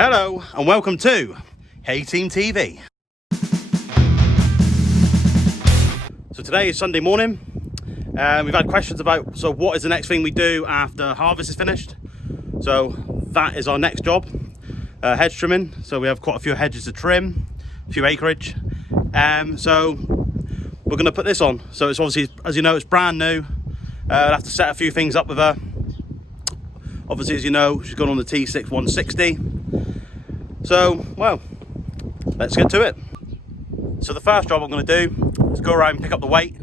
Hello and welcome to Thehayteamtv. So today is Sunday morning. We've had questions about, so what is the next thing we do after harvest is finished? So that is our next job, hedge trimming. So we have quite a few hedges to trim, a few acreage. So we're going to put this on. So it's obviously, as you know, it's brand new. I'll have to set a few things up with her. Obviously, as you know, she's gone on the T6 160. So, well, let's get to it. So the first job I'm going to do is go around and pick up the weight.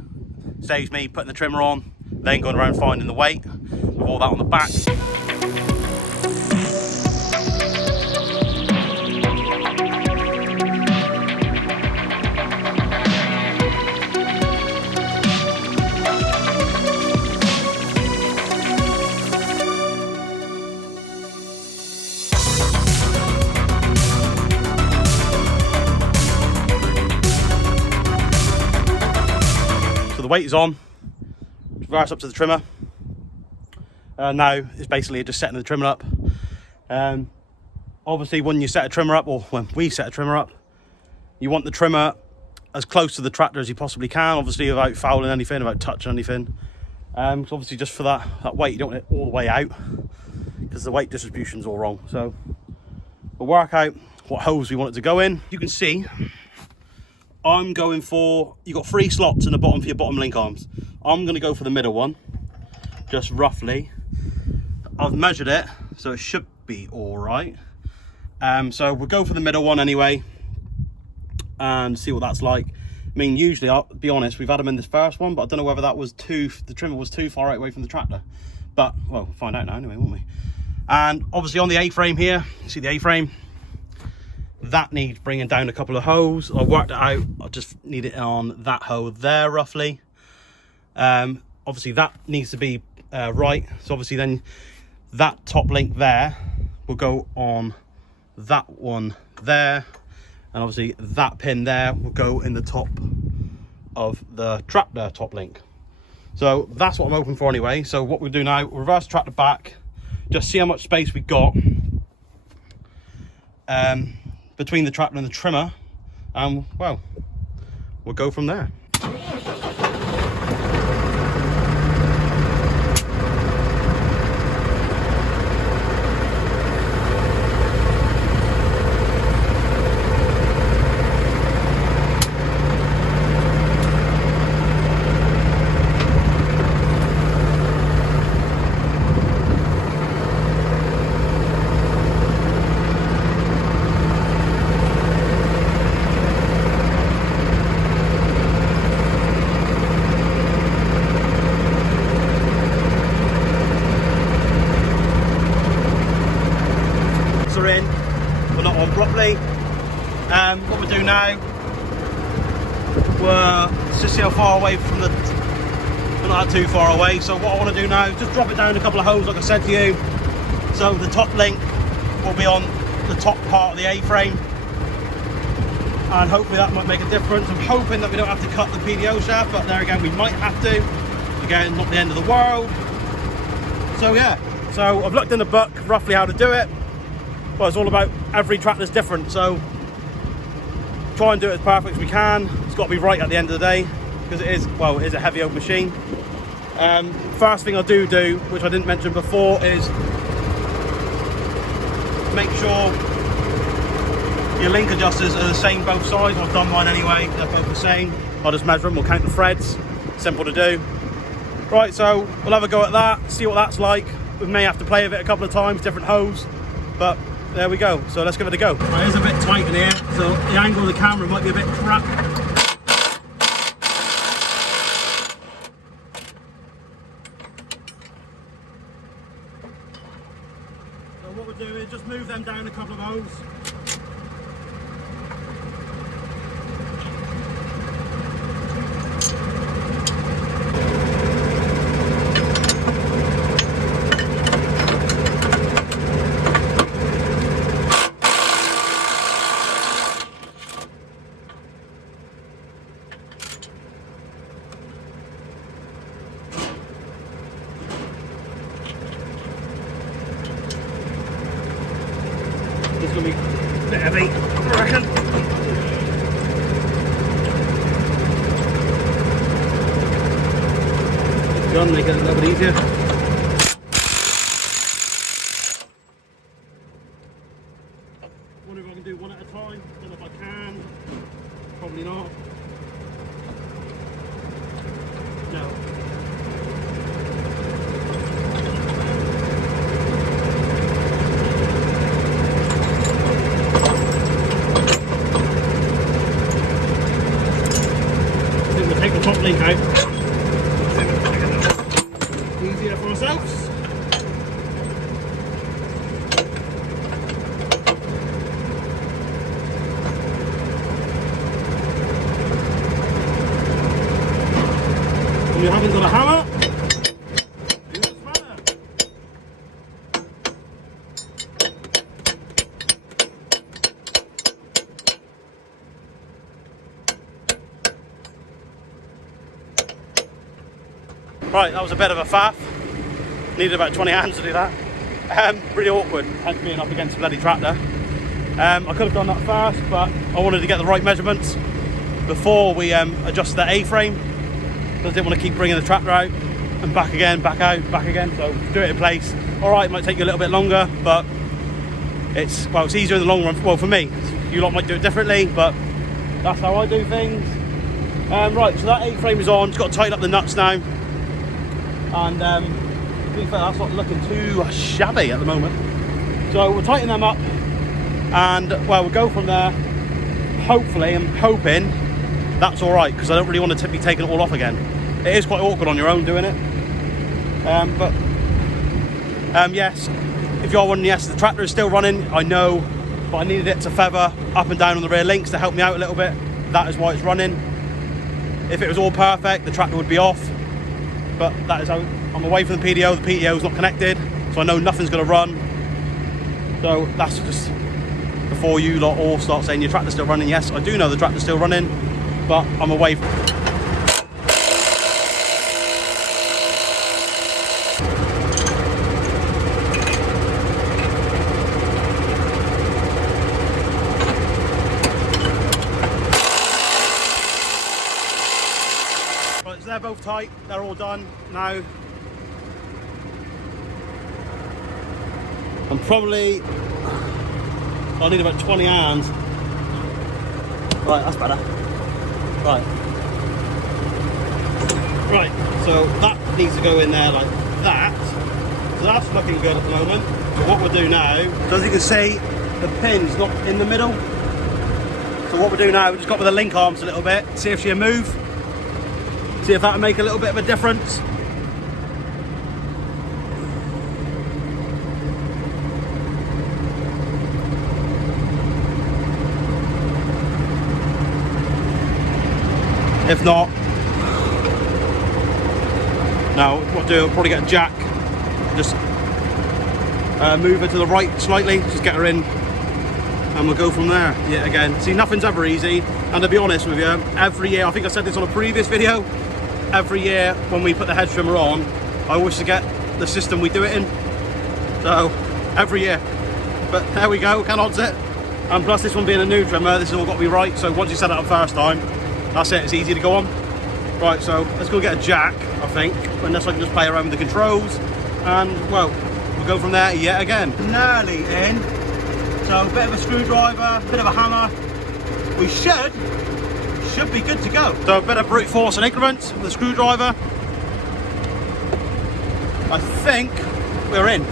Saves me putting the trimmer on, then going around finding the weight with all that on the back. The weight is on, reverse up to the trimmer. Now it's basically just setting the trimmer up. Obviously when you set a trimmer up, or when we set a trimmer up, you want the trimmer as close to the tractor as you possibly can, obviously without fouling anything, without touching anything. So obviously just for that weight, you don't want it all the way out because the weight distribution is all wrong. So we'll work out what hose we want it to go in. You can see I'm going for, you've got 3 slots in the bottom for your bottom link arms. I'm going to go for the middle one, just roughly. I've measured it, so it should be all right. So we'll go for the middle one anyway, and see what that's like. I mean, usually, I'll be honest, we've had them in this first one, but I don't know whether that was the trimmer was too far away from the tractor. But, well, we'll find out now anyway, won't we? And obviously on the A-frame here, you see the A-frame? That needs bringing down a couple of holes. I worked it out. I just need it on that hole there roughly. Obviously that needs to be right. So obviously then that top link there will go on that one there, and obviously that pin there will go in the top of the tractor top link. So that's what I'm hoping for anyway. So what we'll do now, we'll reverse tractor back, just see how much space we got between the tractor and the trimmer, and well, we'll go from there. In, we're not on properly. What we do now, we're just see how far away from the, we're not too far away. So what I want to do now is just drop it down a couple of holes like I said to you. So the top link will be on the top part of the A-frame, and hopefully that might make a difference. I'm hoping that we don't have to cut the PDO shaft, but there again we might have to. Again, not the end of the world. So yeah, so I've looked in the book roughly how to do it. Well, it's all about, every tractor's different, so try and do it as perfect as we can. It's got to be right at the end of the day, because it is, well, it is a heavy old machine. First thing I do, which I didn't mention before, is make sure your link adjusters are the same both sides. I've done mine anyway, they're both the same. I'll just measure them, we'll count the threads, simple to do. Right, so we'll have a go at that, see what that's like. We may have to play with it a couple of times, different hose, but there we go. So let's give it a go. Right, it's a bit tight in here, so the angle of the camera might be a bit crap. So what we'll do is just move them down a couple of holes. It's going to be a bit heavy, I reckon. Gun, make it a little bit easier. Wonder if I can do one at a time. Don't know if I can. Probably not. No. I think we'll take the top link out. Easier for ourselves. When you haven't got a hammer, use a spanner. Right, that was a bit of a faff. Needed about 20 hands to do that. Really awkward, hence being up against a bloody tractor. I could have done that fast, but I wanted to get the right measurements before we adjusted the A-frame. I didn't want to keep bringing the tractor out and back again, back out, back again. So do it in place. All right, it might take you a little bit longer, but it's easier in the long run. Well, for me, you lot might do it differently, but that's how I do things. Right, so that A-frame is on. It's got to tighten up the nuts now, and to be fair, that's not looking too shabby at the moment. So we'll tighten them up, and we'll go from there. Hopefully, I'm hoping that's all right, because I don't really want to be taking it all off again. It is quite awkward on your own doing it. Yes, if you're wondering, yes, the tractor is still running, I know, but I needed it to feather up and down on the rear links to help me out a little bit. That is why it's running. If it was all perfect, the tractor would be off, but that is how I'm away from the PDO. The PDO is not connected, so I know nothing's going to run. So that's just before you lot all start saying your tractor's still running. Yes, I do know the tractor's still running, but I'm away from right, so they're both tight, they're all done now. I'm probably, I'll need about 20 hands. Right, that's better. Right, so that needs to go in there like that. So that's looking good at the moment. So what we'll do now, so as you can see, the pin's not in the middle. So what we'll do now, we've just got with the link arms a little bit, see if she'll move. See if that'll make a little bit of a difference. If not, now what I'll do, I'll probably get a jack, just move her to the right slightly, just get her in, and we'll go from there yet again. See, nothing's ever easy, and to be honest with you, every year, I think I said this on a previous video, every year when we put the hedge trimmer on, I always forget the system we do it in. So, every year. But there we go, can't odds it. And plus this one being a new trimmer, this has all got to be right, so once you set it up first time, that's it, it's easy to go on. Right, so let's go get a jack, I think, unless I can just play around with the controls, and well, we'll go from there yet again. Nearly in, so a bit of a screwdriver, a bit of a hammer. We should be good to go. So a bit of brute force and increments with the screwdriver. I think we're in.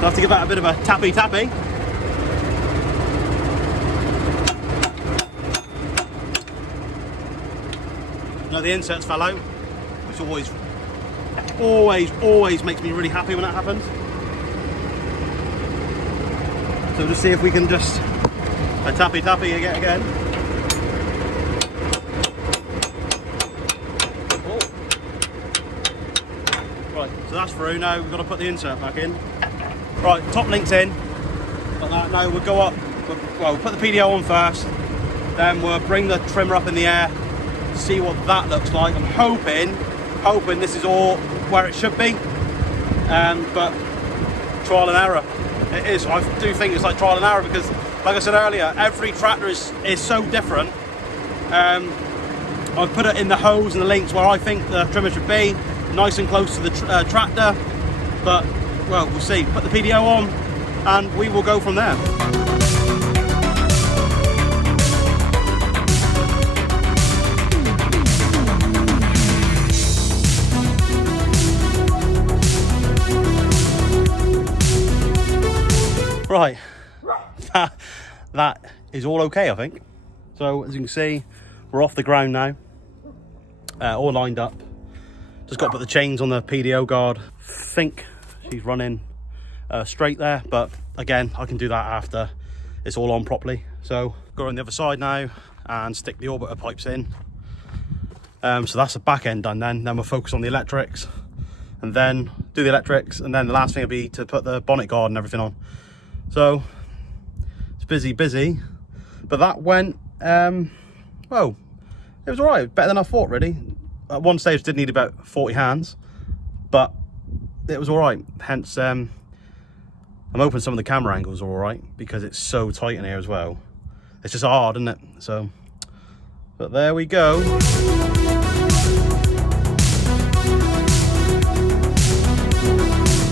I'll have to give that a bit of a tappy. No, the inserts fell out, which always makes me really happy when that happens. So just see if we can just a tappy again. Oh. Right, so that's through. Now we've got to put the insert back in. Right, top link's in. Like that. Now we'll go up. We'll put the PDO on first, then we'll bring the trimmer up in the air. See what that looks like. I'm hoping this is all where it should be, but trial and error. It is. I do think it's like trial and error because, like I said earlier, every tractor is so different. I've put it in the hose and the links where I think the trimmer should be, nice and close to the tractor. But, well, we'll see. Put the PDO on and we will go from there. Right, that is all okay, I think. So as you can see, we're off the ground now, all lined up. Just got to put the chains on the PDO guard. Think she's running straight there, but again, I can do that after it's all on properly. So go on the other side now and stick the orbiter pipes in. So that's the back end done then. Then we'll focus on the electrics and then do the electrics. And then the last thing will be to put the bonnet guard and everything on. So it's busy, but that went, well, it was all right, better than I thought really. At one stage did need about 40 hands, but it was all right. Hence, I'm hoping some of the camera angles are all right because it's so tight in here as well. It's just hard, isn't it? So, but there we go.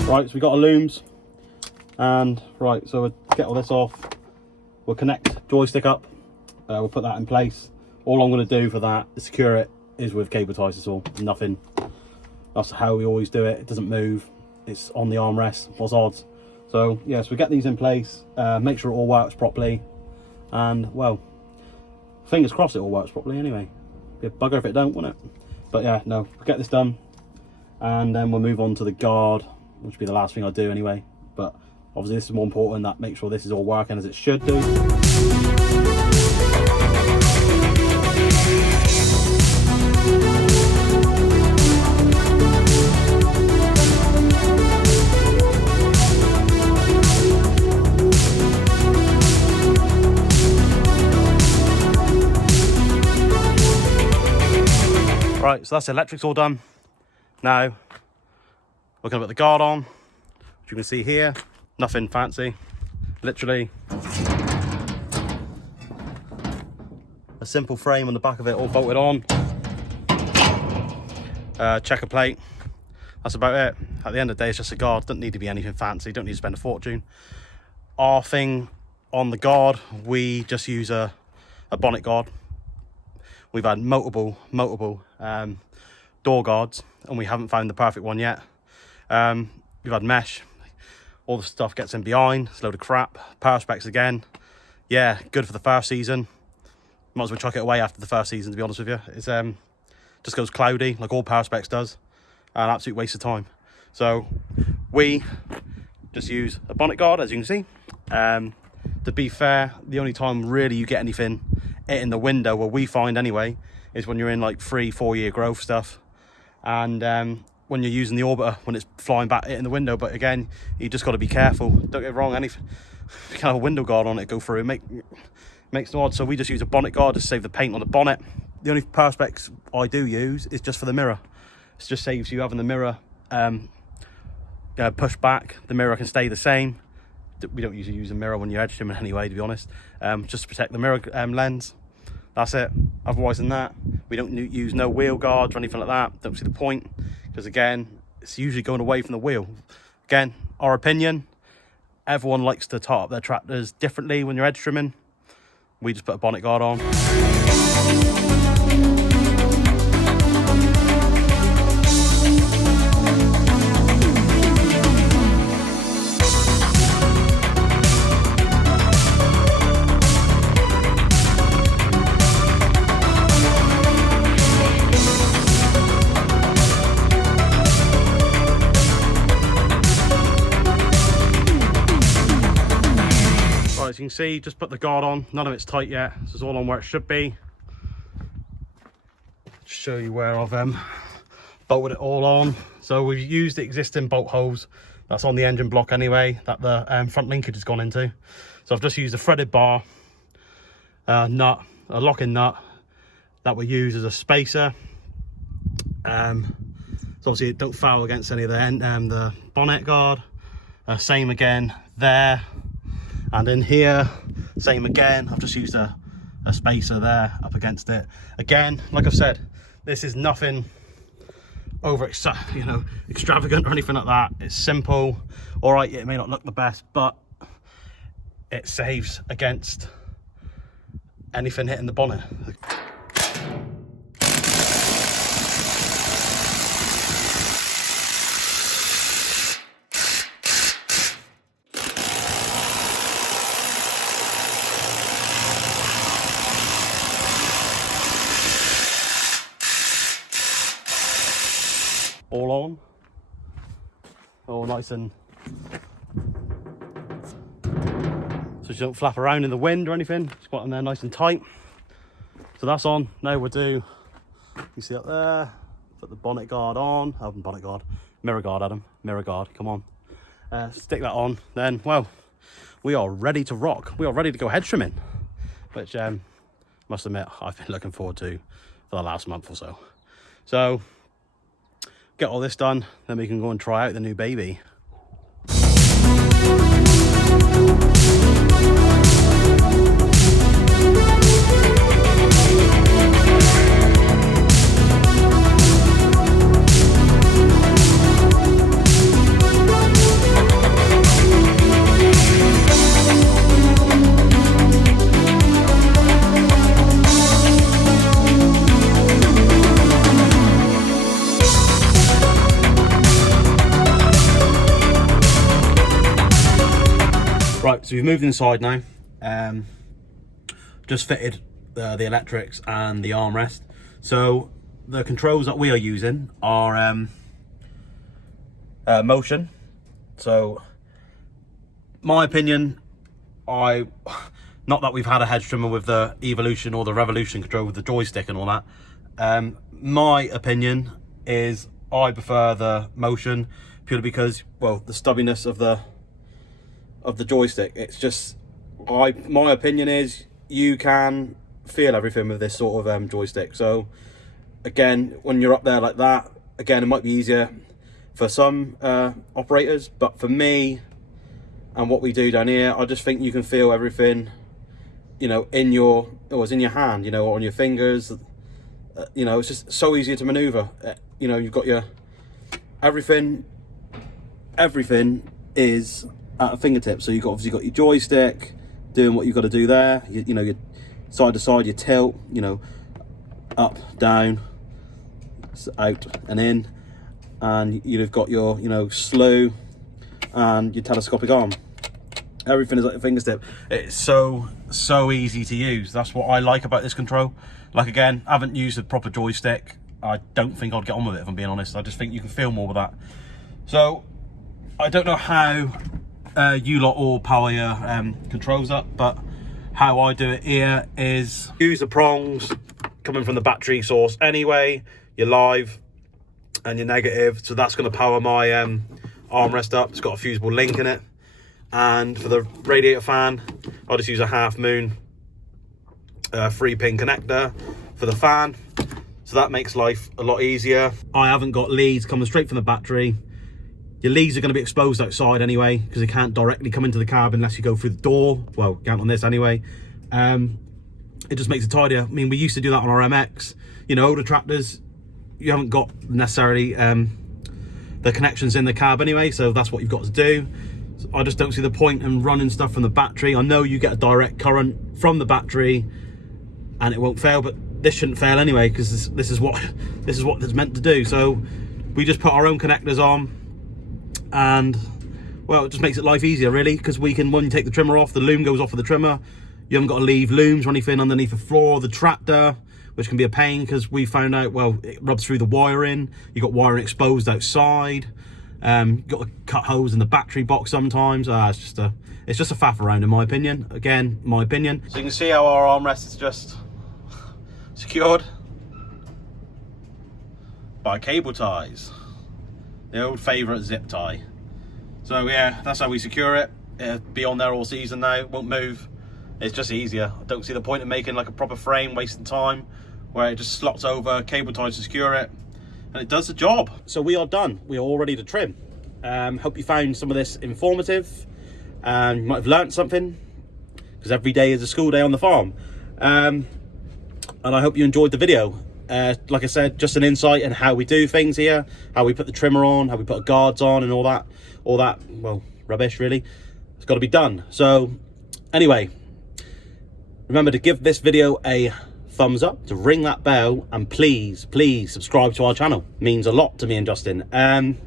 Right, so we got our looms. And right, so we'll get all this off. We'll connect joystick up. We'll put that in place. All I'm going to do for that to secure it is with cable ties. That's all. Nothing. That's how we always do it. It doesn't move. It's on the armrest. What's odds? So yes, we get these in place. Make sure it all works properly. And well, fingers crossed it all works properly. Anyway, be a bugger if it don't, wouldn't it? But yeah, no. We'll get this done, and then we'll move on to the guard, which will be the last thing I do anyway. But obviously this is more important, that make sure this is all working as it should do. Right, so that's the electrics all done. Now we're going to put the guard on, which you can see here. Nothing fancy, literally a simple frame on the back of it all bolted on. Checker plate, that's about it. At the end of the day, it's just a guard. Doesn't need to be anything fancy, don't need to spend a fortune. Our thing on the guard, we just use a bonnet guard. We've had multiple door guards and we haven't found the perfect one yet. We've had mesh. All the stuff gets in behind, it's a load of crap. Perspex again, yeah, good for the first season. Might as well chuck it away after the first season, to be honest with you. It's just goes cloudy, like all Perspex does. An absolute waste of time. So we just use a bonnet guard, as you can see. To be fair, the only time really you get anything in the window, what we find anyway, is when you're in like 3-4 year growth stuff. And when you're using the orbiter, when it's flying back in the window. But again, you just got to be careful. Don't get wrong, anything, if you can have a window guard on it, go through, it makes no odds. So we just use a bonnet guard to save the paint on the bonnet. The only perspex I do use is just for the mirror. It just saves you having the mirror push back. The mirror can stay the same. We don't usually use a mirror when you're edge trimming anyway, to be honest. Just to protect the mirror lens. That's it. Otherwise than that, we don't use no wheel guards or anything like that. Don't see the point. Because again, it's usually going away from the wheel. Again, our opinion, everyone likes to top up their tractors differently when you're edge trimming. We just put a bonnet guard on. As you can see, just put the guard on. None of it's tight yet. This is all on where it should be. Just show you where I've bolted it all on. So we've used the existing bolt holes that's on the engine block anyway, that the front linkage has gone into. So I've just used a threaded bar nut, a locking nut that we use as a spacer. So obviously it don't foul against any of the bonnet guard. Same again there, and in here, same again. I've just used a spacer there up against it. Again, like I've said, this is nothing over extravagant or anything like that. It's simple. All right, it may not look the best, but it saves against anything hitting the bonnet. All on, all nice and so you don't flap around in the wind or anything. It's got in there nice and tight. So that's on. Now we'll do, you see up there, put the bonnet guard on. Bonnet guard, mirror guard, Adam, mirror guard, come on. Stick that on, then, well, we are ready to rock. We are ready to go hedge trimming, which must admit I've been looking forward to for the last month or so. So get all this done, then we can go and try out the new baby. Right, so we've moved inside now. Just fitted the electrics and the armrest. So the controls that we are using are motion. So my opinion, not that we've had a hedge trimmer with the Evolution or the Revolution control with the joystick and all that. My opinion is I prefer the motion purely because, well, the stubbiness of the joystick. It's just, my opinion is you can feel everything with this sort of joystick. So again, when you're up there like that, again, it might be easier for some operators, but for me and what we do down here, I just think you can feel everything, in your hand, or on your fingers. It's just so easier to maneuver. You've got your everything is at a fingertip. So you've obviously got your joystick doing what you've got to do there. Your side to side, your tilt, up, down, out and in, and you've got your slew and your telescopic arm. Everything is at a fingertip. It's so easy to use. That's what I like about this control. Like, again, I haven't used a proper joystick. I don't think I'd get on with it, if I'm being honest. I just think you can feel more with that. So I don't know how you lot all power your controls up, but how I do it here is use the prongs coming from the battery source anyway, your live and your negative. So that's going to power my armrest up. It's got a fusible link in it. And for the radiator fan, I'll just use a half moon 3-pin connector for the fan. So that makes life a lot easier. I haven't got leads coming straight from the battery. Your leads are going to be exposed outside anyway, because they can't directly come into the cab unless you go through the door. Well, count on this anyway. It just makes it tidier. I mean, we used to do that on our MX. Older tractors, you haven't got necessarily the connections in the cab anyway, so that's what you've got to do. So I just don't see the point in running stuff from the battery. I know you get a direct current from the battery and it won't fail, but this shouldn't fail anyway, because this is what it's meant to do. So we just put our own connectors on. And well, it just makes it life easier really, because we can, when you take the trimmer off, the loom goes off of the trimmer. You haven't got to leave looms or anything underneath the floor of the tractor, which can be a pain, because we found out, well, it rubs through the wiring. You got wiring exposed outside. Got to cut holes in the battery box sometimes. It's just a faff around, in my opinion. Again, my opinion. So you can see how our armrest is just secured by cable ties. The old favourite zip tie. So yeah, that's how we secure it. It'll be on there all season now, it won't move. It's just easier. I don't see the point of making like a proper frame, wasting time, where it just slots over, cable ties to secure it, and it does the job. So we are done. We are all ready to trim. Hope you found some of this informative. You might have learnt something, because every day is a school day on the farm. And I hope you enjoyed the video. Like I said, just an insight in how we do things here, how we put the trimmer on, how we put guards on, and all that, well, rubbish really. It's got to be done. So anyway, remember to give this video a thumbs up, to ring that bell, and please subscribe to our channel. It means a lot to me and Justin. And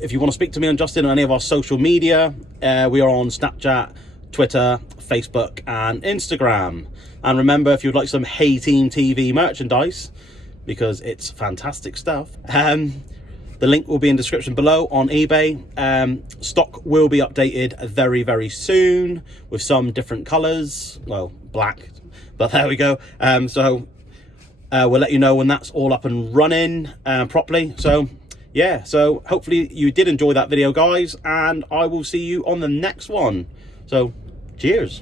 if you want to speak to me and Justin on any of our social media, we are on Snapchat, Twitter, Facebook and Instagram. And remember, if you'd like some Thehayteamtv merchandise, because it's fantastic stuff, the link will be in the description below on eBay. Stock will be updated very soon with some different colors. Well, black, but there we go. So we'll let you know when that's all up and running properly. So yeah, so hopefully you did enjoy that video, guys, and I will see you on the next one. So cheers.